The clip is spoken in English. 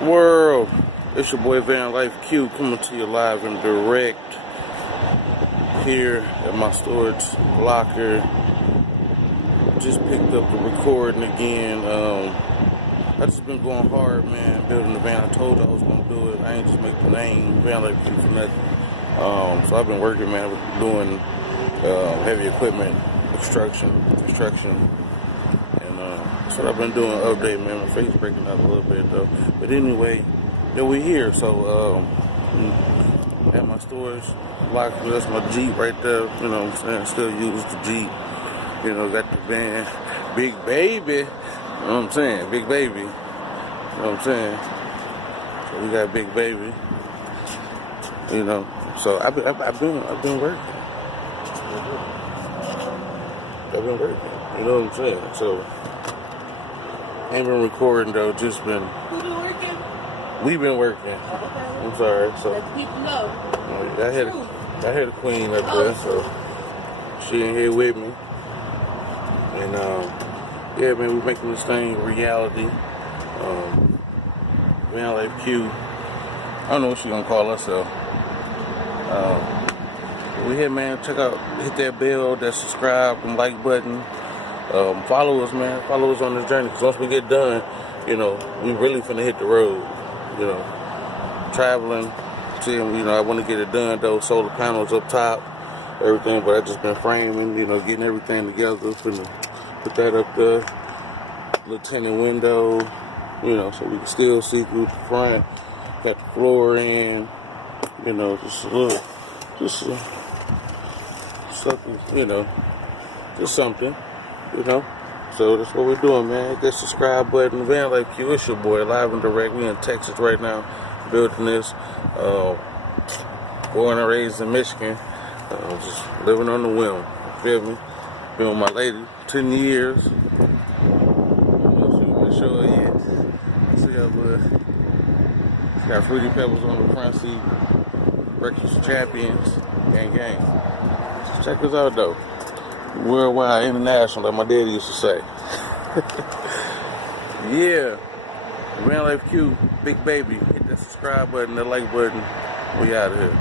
World, it's your boy VanlifeQ coming to you live and direct here at my storage locker. Just picked up the recording again. I just been going hard, man, building the van. I told you I was gonna do it. I ain't just make the name VanlifeQ for nothing. So I've been working, man, doing heavy equipment construction. That's what I've been doing, update, man. My face breaking out a little bit, though. But anyway, we're here. So, at my storage locker, that's my Jeep right there. You know what I'm saying? Still use the Jeep. You know, got the van. Big baby. You know what I'm saying? Big baby. You know what I'm saying? So we got big baby. You know, so I've been working. I've been working. You know what I'm saying? So ain't been recording though. Just been. Who been working? We've been working. Okay. I'm sorry. So let people know. I had a queen up there, so she in here with me. And yeah, man, we're making this thing a reality. VanlifeQ. I don't know what she gonna call herself. We here, man. Check out, hit that bell, that subscribe and like button. Follow us, man. Follow us on this journey. Cause once we get done, you know, we really finna hit the road. You know, traveling. Seeing, you know, I want to get it done though. Solar panels up top, everything. But I just been framing, you know, getting everything together. Finna put that up there. Little tinted window, you know, so we can still see through the front. Got the floor in, you know, just a little, something, you know, just something, you know. So that's what we're doing, man. Hit that subscribe button. VanlifeQ, it's your boy, live and direct. We in Texas right now, building this. Born and raised in Michigan. Just living on the whim. You feel me? Been with my lady 10 years. She wasn't sure yet. See how good. Got fruity pebbles on the front seat. Breakfast champions. Gang. So check us out though. Worldwide, international, like my daddy used to say. Yeah. VanlifeQ, big baby. Hit that subscribe button, that like button. We out of here.